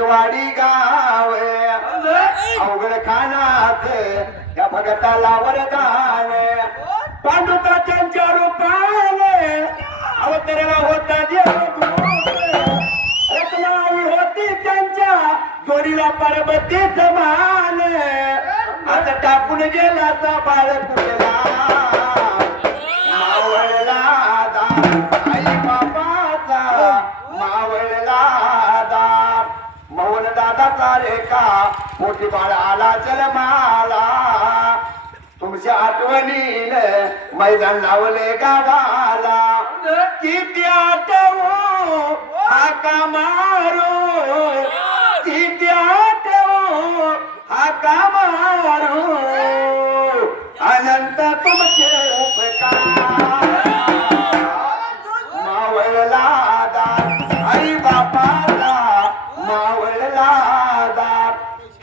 वाडी गाव अवघड खानाच या भगताला वरदान पांडुताच्या रूपाने अवतरला होता देव रत्नाई होती त्यांच्या जोडीला पार्वती समान असं टाकून गेला बाळ कुठला मावळला आई बाबाचा मावळला मौन दादाचा रेखा मोठी बाळ आला जन्माला तुमच्या आठवणीन मैदान लावले गावाला किती आठवू हाका मारू किती आठवू हाका मारू अनंत तुमचे उपकार मावळला आई बापाला मावळला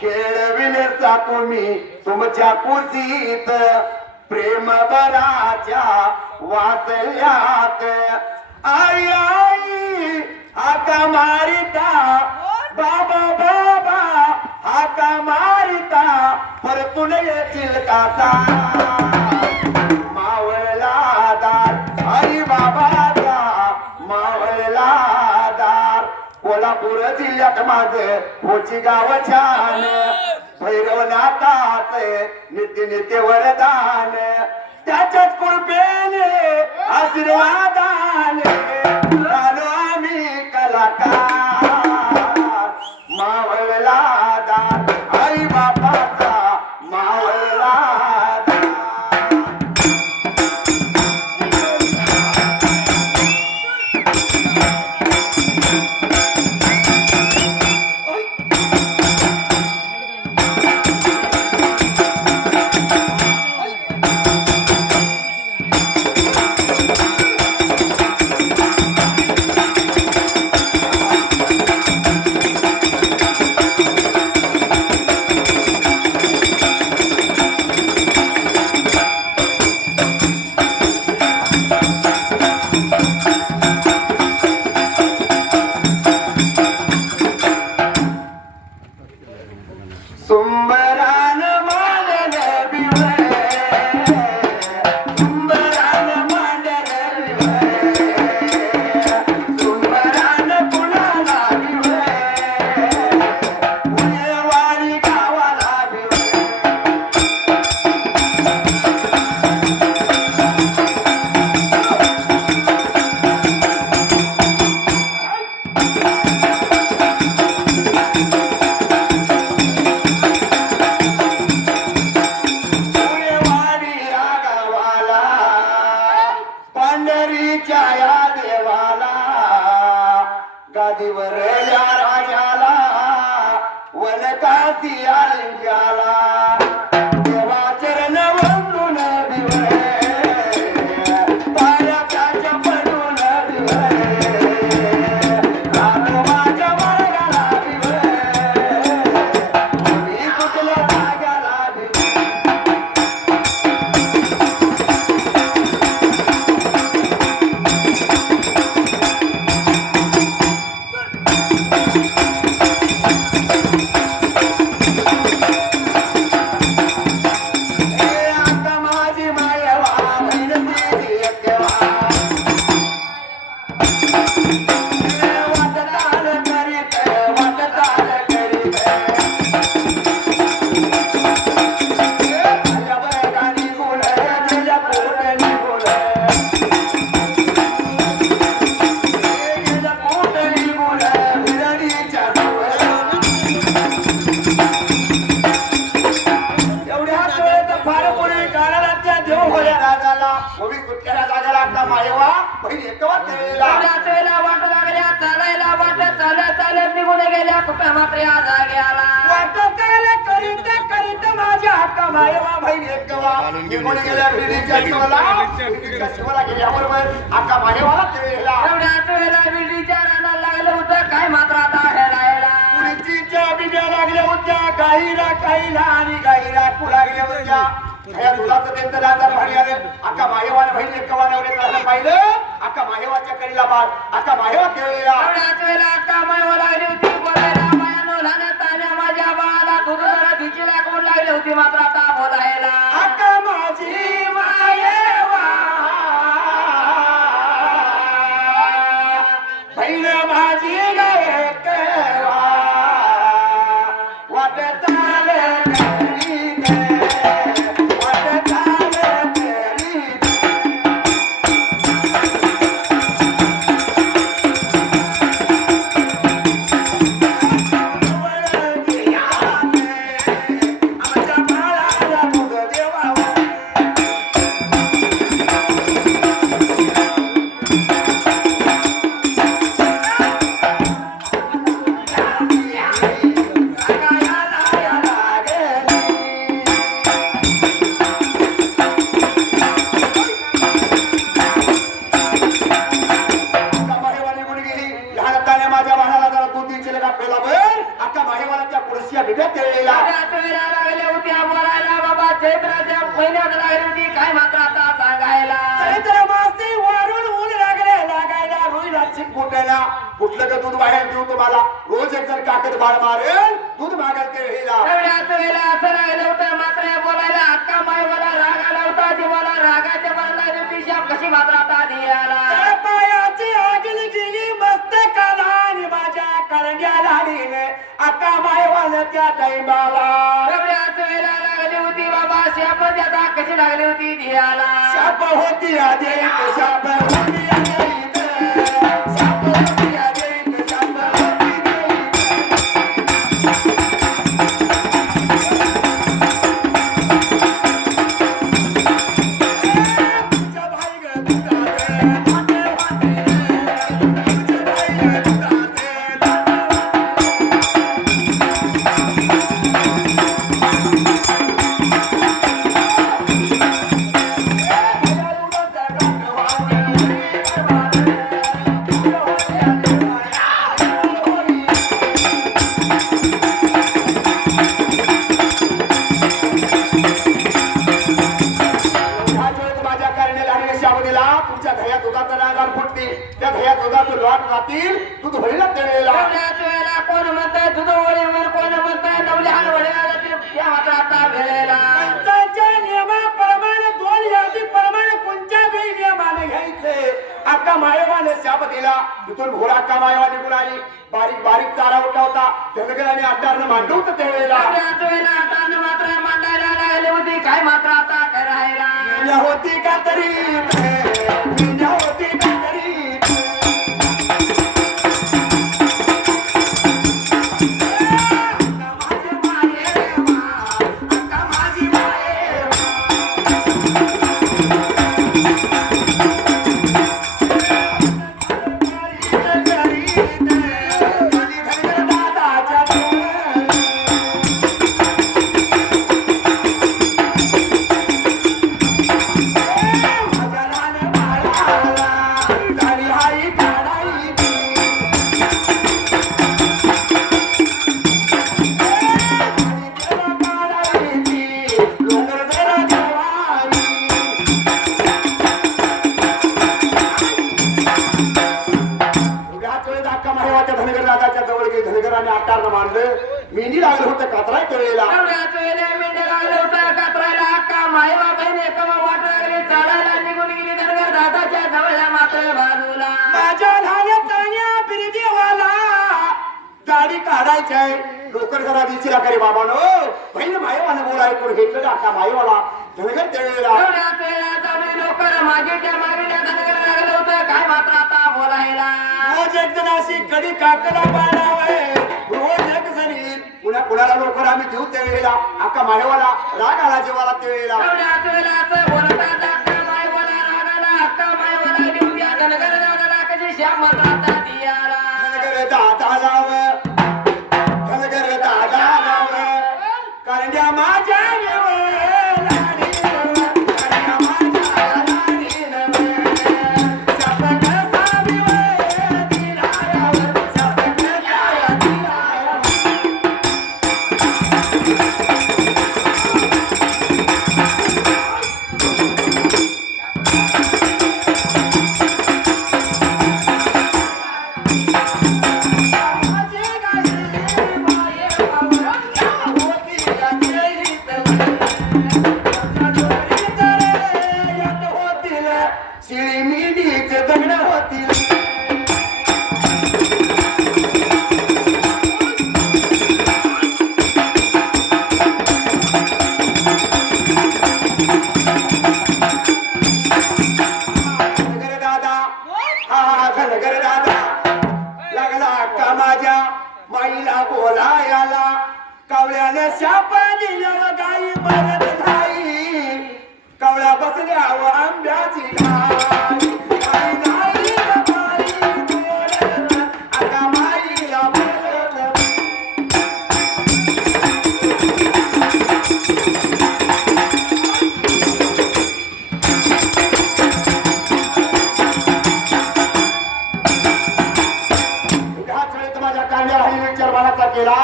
खेळविण्याचा तुम्ही तुमच्या कुशीत प्रेम बराच्या वाचल्यात आई आई हाका मारिता बाबा बाबा हाका मारिता परतून येतील कासा मावळला आई बाबाचा मावळला कोल्हापूर जिल्ह्यात माझं होची गाव छान भैरवनाथाच नित्य नित्य वरदान त्याच्याच कृपेने आशीर्वादाने झालो आम्ही कलाकार मावळला आई बापाचा मावळला गादीवर या राजाला वनकासी आलिंग्याला देवा चरण वंदून दिवरे पायाच्या पडून दिवरे रातो माझ्या मार्गाला दिवरे मी कुठल्या जाग्याला अक्का माहेवाच्या कडीला बाळ अक्का माहेवा खेळलेला लहान तान्या माझ्या बाळाला दूध जरा भिजीला कोण लागली होती मात्र आता बोलायला अक्का माझी मायेवा बहीण माझी गायकवा वाट चाले तरी वाट चाले तरी आमच्या बाळाला दूध देवावं माझ्या वाहनाला जरा दूध द्यायचे का पेला बर आता माहेवाला त्या कुरसिया भेटत गेलेला लागल्या होत्या बोलायला बाबा चैत्राच्या महिन्यात लागली होती काय मात्र आता सांगायला चैत्र मासे वारून ऊन लागायला रोहिला फुटायला कुठलं का दूध बाहेर देऊ तुम्हाला रोज एक जर काकत बाळ मारेल दूध मागायला ते हेला एवढ्याच वेळेला असं लागलं होतं मात्र या बोलायला अक्का माईवाला राग आला होता जीवाला रागाच्या बदला होती शाप कशी मात्र आता धियाला पायाची आगली गेली मस्त काला आणि माझ्या करंड्या लाडीने अक्का मायवान त्या टाइमाला एवढ्याच वेळेला लागली होती बाबा शाप आता कशी लागली होती धियाला शाप होती आधी शाप होती आधी शाप होती आधी शाप होती तुझ्या भाई ग तुझ्या माते माते तुझ्या भाई ग तुझ्या माझ्या करण्याला आणि शाबदीला तुमच्या घयात दुधाचा रागार फुटती त्या घयात दुधाचं लॉट राहतील दूध होईला तेळेला एवढ्याच वेळेला कोण म्हणताय दूध वडीवर कोण म्हणताय नवले हान वड्या त्या मात्र आता भेळेला पंचांच्या नियमाप्रमाणे दोन यादी प्रमाणे कोणत्या बी नियमाने घ्यायचे अक्का मायवाने शाप दिला तिथून घोडा अक्का मायवा निघून आली बारीक बारीक चारा उठावता धनगराने अड्डारनं मांडवतं त्यावेळेला एवढ्याच वेळेला आता मात्र मांडायला लागली होती काय मात्र आता करायला मेंढ्या होती का तरी मेंढ्या होती का तरी धनगराने आटारनं मांडलं मेंढी लागलं होतं कातराय त्यावेळेला एवढ्याच वेळेला मेंढ्या लागलं होतं कातरायला अक्का मायवा बहीण एका वाट लागली चालायला निघून गेली धनगर दादाच्या जवळ मात्र बाजूला माझ्या लहान्या तान्या बिरदेवाला गाडी काढायची आहे लोकर जरा दिसला करे बाबानो बहीण मायवानं बोलाय कोण घेतलं अक्का मायवाला धनगर त्यावेळेला एवढ्याच वेळेला चालू लोकर मागेच्या मागेल्या धनगर लागलं होतं काय मात्र आता बोलायला रोज एक जण अशी कडी काकडा पाडावय रोज एक जणी पुन्हा कुणाला लोकर आम्ही देऊ त्यावेळेला अक्का मायवाला राग आला जेवाला त्यावेळेला एवढ्याच वेळेला असं बोलतात अक्का मायवाला रागाला अक्का मायवाला घेऊन या धनगर दादाला कशी श्याम मात्र आता दियाला धनगर दादाला धनगर दादाला करण्या माझ्या बोलायला कावळ्याने शाप दिल्यावर गाई मरत नाही कावळ्या बसल्यावर आंब्याची घाई आई नाही ग बाई बोलत आता माईला बोलत ह्याच वेळेत माझ्या कांद्याला हल्ली विचार मनाचा केला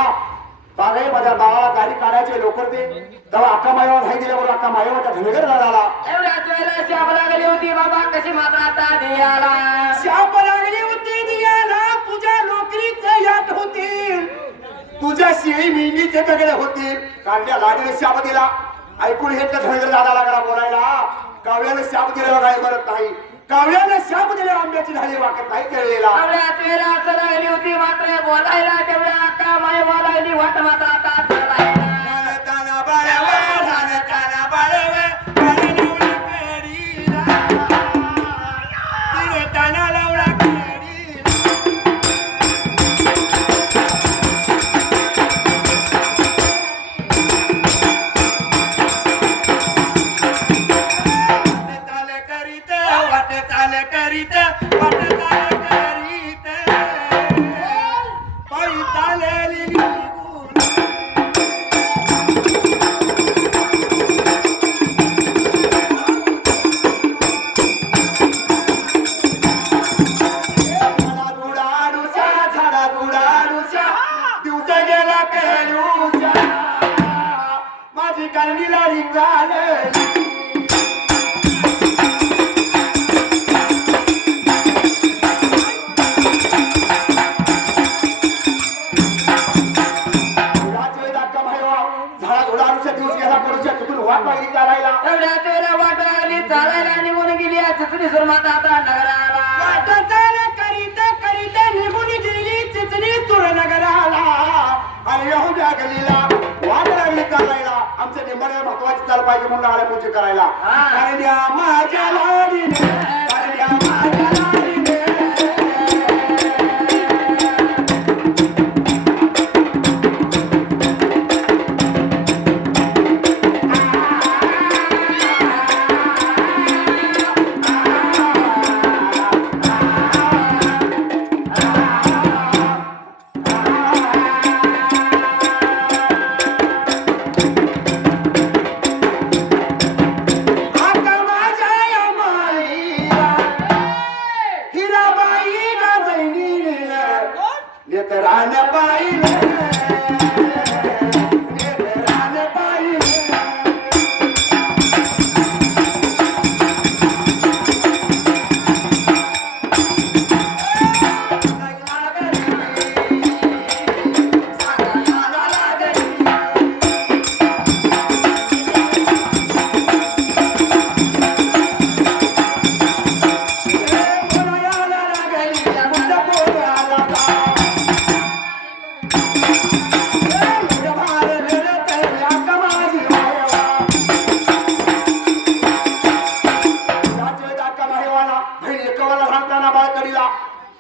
बारे माझ्या गावाला गाडी काढायचे लवकर ते तेव्हा अक्का मायावर नाही दिल्यावर अक्का मायावरच्या धनगर झाला एवढ्याच वेळेला शाप लागली होती बाबा कशी मात्र आता दियाला शाप लागली होती दियाला तुझ्या नोकरीचं यात होतील तुझ्या शेळी मेंढीचे दगडे होतील कांद्या लाडीने शाप दिला ऐकून घेतलं धनगर दादा लागला बोलायला कावळ्याने शाप दिल्यावर काही मरत नाही कावळ्याने शाप दिल्यावर आंब्याची झाली वाकत नाही केलेला एवढ्याच वेळेला असं लागली होती मात्र बोलायला तेवढ्या अक्का माय बोलायली वाट मात्र आता चालायला ताना बाळावा ताना बाळावा ताना करीला तिने ताना लावला करीला वाट चाल करीत पायी चालेली निघून झाडात उडाडूशा दिवस गेला करूशा माझी कालनी लाडी झाली एवढ्याच वेळेला वाट लागली चालायला निघून गेली चिचणी सुरमात आता नगराला करीत निघून गेली चिचणी सुर नगराला आणि एवढ्या गलीला वाट लागली चालायला आमच्या निंबाड्याला महत्वाची चाल पाहिजे म्हणून आला पूजा करायला कारण या माझ्या लाडीने कारण या माझ्या लाडीने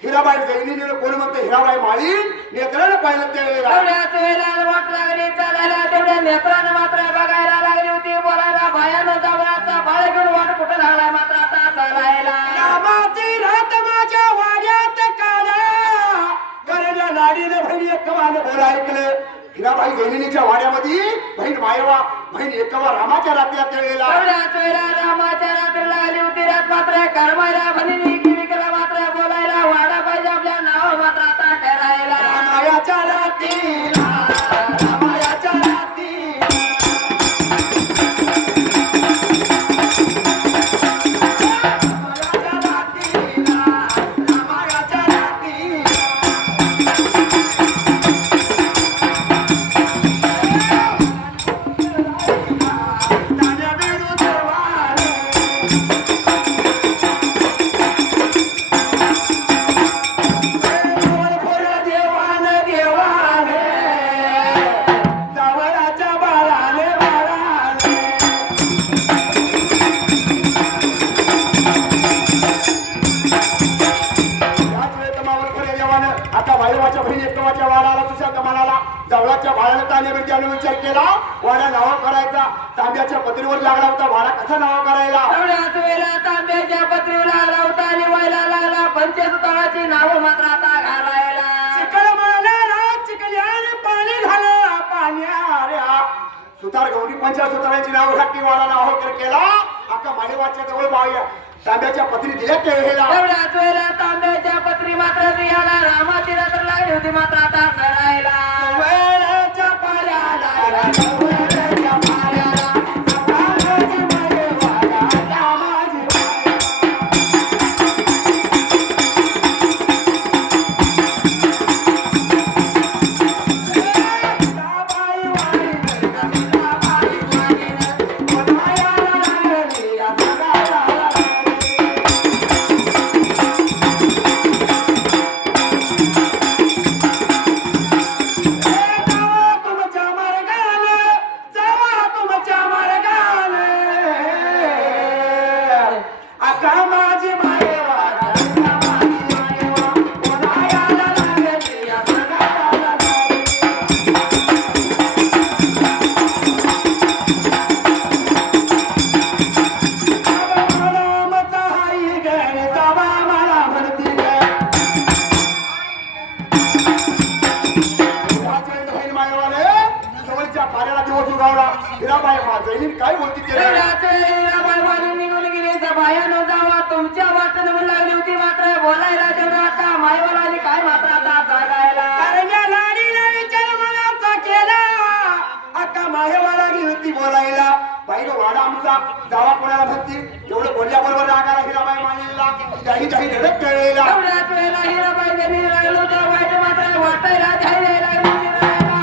हिराबाई जैनीने कोण म्हणते हिराबाई माळीन नेत्रानं पाहिलं ते एवढ्याच वेळेला वाट लागली चालायला तेवढ्या नेत्रानं मात्र बघायला लागली होती बोलायला भयानं जावयाचा बाळ घेऊन वाट कुठं लागला मात्र आता चालायला रामाची रात माझ्या वाड्यात काला करण्या नाडीने बहीण एकवानं बोल ऐकलं हिराबाई जैनीच्या वाड्यामध्ये बहीण मायवा बहीण एकवा रामाच्या रात्रीला तेळलेला एवढ्याच वेळेला रामाच्या रात्रीला आली होती रात मात्र करमायला बहिणी किविकला मात्र बोलायला वाडा पाहिजे आपल्या नाव मात्र आता ठरायला रामायाच्या रात्रीला रामायाच्या रात्रीला रामायाच्या रात्रीला रामायाच्या रात्रीला तान्या बिडू देवाला पंचांनी विचार केला वाडा नावा करायचा. तांब्याच्या पत्रीवर लागला होता वाडा कसा नावा करायला. तेवढ्याच वेळेला तांब्याच्या पत्रीवर लागला होता आणि व्हायला लागला पंचसुताराची नाव मात्र आता घालायला. चिकल मारला चिकल्याने पाणी झालं पाण्याऱ्या. सुतार गौरी पंचसुतारांची नाव घातली वाडा नाव केला. अख्खा माडेवाच्या जवळ बाया तांब्याच्या पत्री दिल्या केळेला. तेवढ्याच वेळेला तांब्याच्या पत्री मात्र रियाला रामाची नजर लागली होती मात्र आता सरायला. वेळेच्या पायाला वेळेच्या पायाला सकाळची माडेवाडा रामाची काय बोलती तेवढ्याच वेळेला बायवानी निघून गेली. बायानो जावा तुमच्या वाटण म्हणून लागली होती मात्र बोलायला. तेवढं आता मायवाला काय मात्र आता जागायला. आता माहेवाला गेली होती बोलायला. बाई वाडा आमचा जावा कोणाला भक्ती एवढं बोलल्याबरोबर रागाला हिराबाई मानेला काही काही धडक कळलेला. तेवढ्याच वेळेला हिराबाई जरी लागलो तर वाईट मात्र वाटायला जायला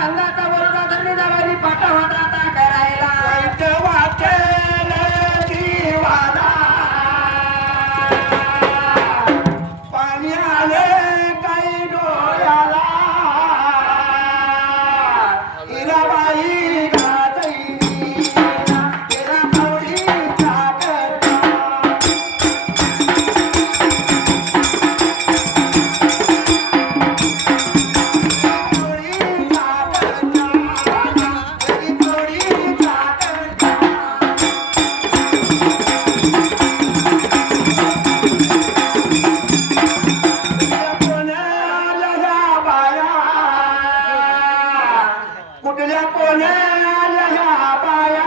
अंगाचा बरोबर धरणी जावायची पाटा मात्र आता करायला. वाईट वाटेल जीवाला पाणी आले काही डोळ्याला. हिराबाई गाजईनी हिरा कवडीचा करता. कुठल्या कोण्याला ह्या बाया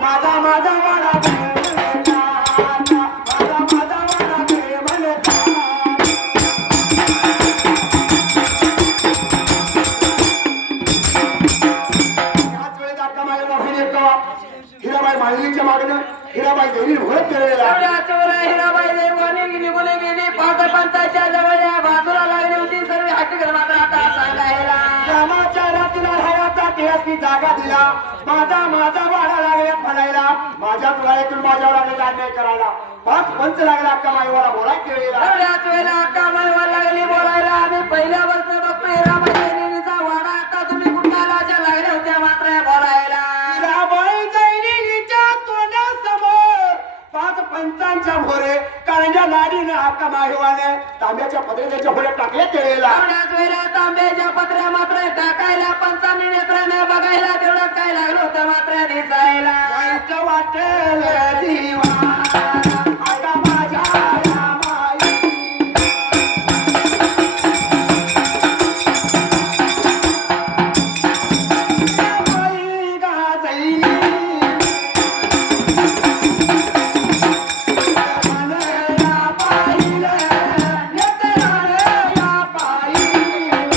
माझा माझा वाडा म्हणता. माझा माझा वाडा म्हणता. याच वेळेत अक्का माझ्या बहिणी हिराबाई मालिनीच्या मागणं हिराबाई देवी घोडत केलेला. तेवढ्याच वेळेला हिराबाई जयवानी निघून गेली. पाचपंचाच्या जवळ या बाजूला लागली होती. सर्व हट्ट मात्र आता सांगायला. रामाच्या रात्रीला राहायचा ती जागा दिला. माझा माझा वाडा लागल्या फडायला. माझ्याच वाड्यातून माझ्यावर आलेला अन्याय करायला. पाच पंच लागला अक्का माईवाला बोलाय केलेला. तेवढ्याच वेळेला अक्का माईवर लागली बोलायला. आम्ही पहिल्या वर्ष बघतो हिराबाई जयनीचा वाडा. आता तुम्ही कुठल्या लाजा लागल्या होत्या मात्र बोलायला. हिराबाई जैनिनीच्या तोंडासमोर पाच पंचांच्या भोरे कारंजा लाडीने अक्का माईवाने तांब्याच्या पत्रिकेच्या भोरे टाकले केलेला. तेवढ्याच वेळेला तांब्याच्या पत्र्या मात्र टाकायला पंचांनी नेत्राने बघायला. तेवढं काय लागलं होतं मात्र दिसायला. वाईट वाटेल जीवा अक्का माझ्या रामाई. हिराबाई गाजईनी मनला पाहिलं नेत्राला पाहिलं.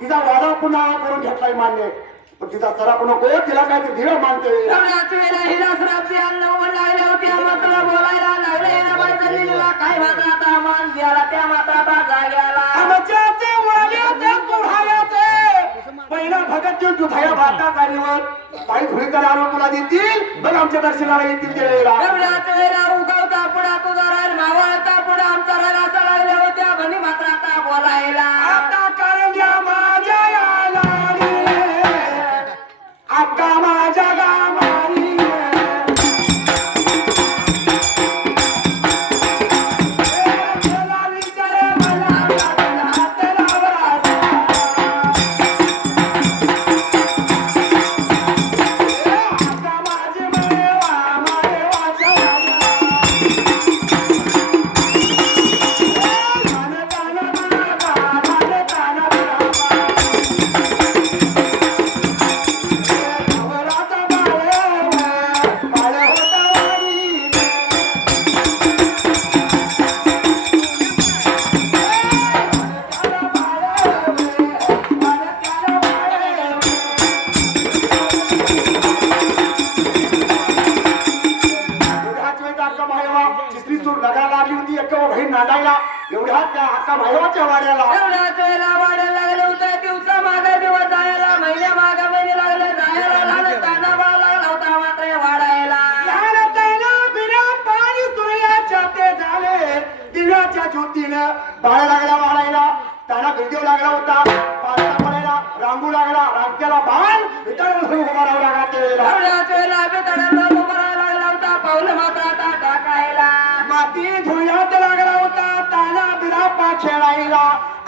तिचा वादा पुन्हा करून घेतलाय मान्य. पण तिचा सराप नको, तिला काहीतरी धीर मानते. एवढ्याच वेळेला हिला श्रापचे अन्न म्हणून लागले होते मात्र बोलायला लागले ना बाई चाललेला काय मात्र आता मान द्याला त्या मात्र आता जाग्याला आमच्याचे वाड्याचे तुहायाचे पहिला भगत देव तुझ्या भाता चालीवर पायी धुळीचा आलो तुला देतील मग आमच्या दर्शनाला येतील ते वेळेला. एवढ्याच वेळेला उगवता पुढा तुझा राहील मावळता पुढा आमचा राहील असं लागल्या होत्या म्हणी मात्र आता बोलायला आता करण्या माझ्या याला आता माझ्या गामारी एवढ्या त्या अक्का भाईवाच्या वाड्याला एवढ्याच वेळेला वाढायला लागलं होतं दिवसा मागे दिवस जायला महिन्या मागे महिने लागले जायला लहान ताना बाळ लागला होता मात्र वाढायला पाणी सूर्याच्या ते झाले दिव्याच्या ज्योतीनं बाळा लागला वाढायला त्यांना भिदेव लागला होता पाळता पडायला रांगू लागला रांगत्याला बाण उभा राहू लागला ते एवढ्याच वेळेला बेताडाला उभा राहायला लागला होता पाऊल मात्र आता टाकायला माती धुळ्यात लागला होता ताना बिरापा खेळायला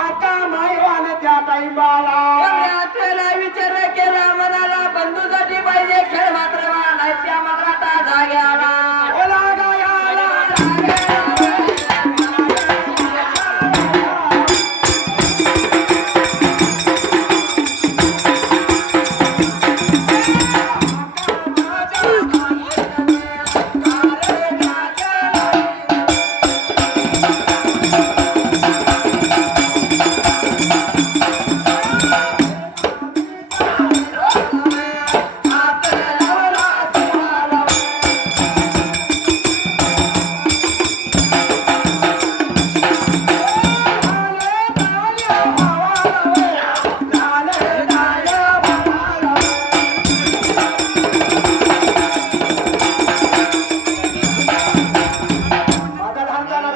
आता मायवाने त्या टाईमाला एवढ्याच वेळेला विचार केला मनाला बंधूसाठी पाहिजे खेळ मात्र नाही त्या मात्र आता जाग्याला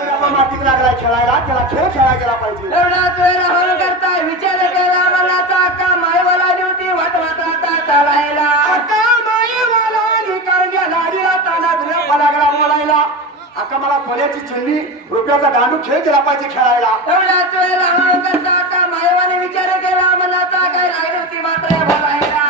खेळायला त्याला खेळ खेळायला गेला पाहिजे. एवढ्याच वेळेला हल करताय विचार केला मनाचा अक्का मायवाला होती वाट मात्र आता चालायला अक्का मायवाला करण्या लाडीला ताना धुळ्या लागला बोलायला अक्का मला सोन्याची चिंडी रुपयाचा दांडू खेळ केला पाहिजे खेळायला. एवढ्याच वेळेला हल करता अक्का मायवाने विचार केला मनाचा काय लागली होती मात्र बोलायला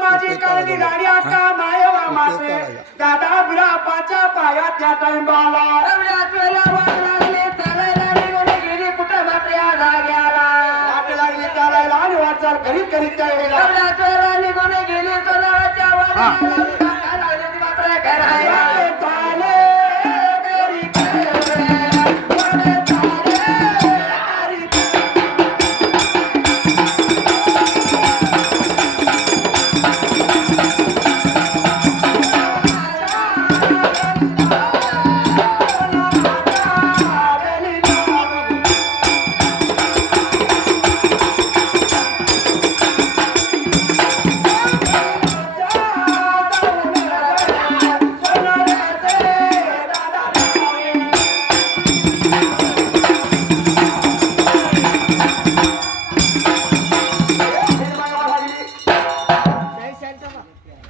माझी करणी लाडी अक्का मायवा मासे दादा बिरापाच्या पायात त्या टाइमाला एवढ्याच वेळेला वाट लागली चालायला निघून गेली कुठं मात्र या जाग्याला वाट लागली चालायला आणि वाटचाल करीत करीत त्या वेळेला एवढ्याच वेळेला निघून गेली सोनाराच्या वाड्याला काय लागली होती मात्र करायला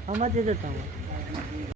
How much is it?